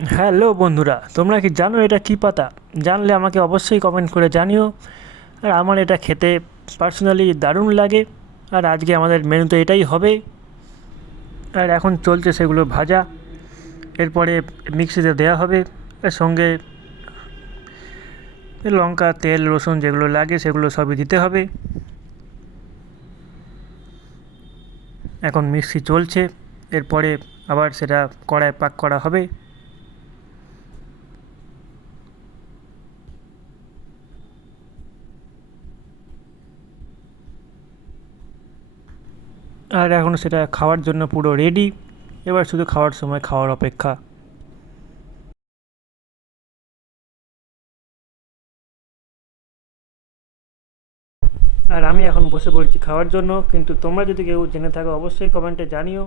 Hello বন্ধুরা, তোমরা কি জানো এটা কী পাতা? জানলে আমাকে অবশ্যই কমেন্ট করে জানিও। আর আমার এটা খেতে পার্সোনালি দারুণ লাগে। আর আজকে আমাদের মেনুতে এটাই হবে। আর এখন চলছে সেগুলো ভাজা। এরপরে মিক্সিতে দেওয়া হবে। এর সঙ্গে লঙ্কা, তেল, রসুন যেগুলো লাগে সেগুলো সবই দিতে হবে। এখন মিক্সি চলছে, এরপরে আবার সেটা কড়ায় পাক করা হবে। আর এখন সেটা খাওয়ার জন্য পুরো রেডি। এবার শুধু খাওয়ার সময় খাওয়ার অপেক্ষা। আর আমি এখন বসে পড়েছি খাওয়ার জন্য, কিন্তু তোমরা যদি কেউ জেনে থাকো অবশ্যই কমেন্টে জানিও।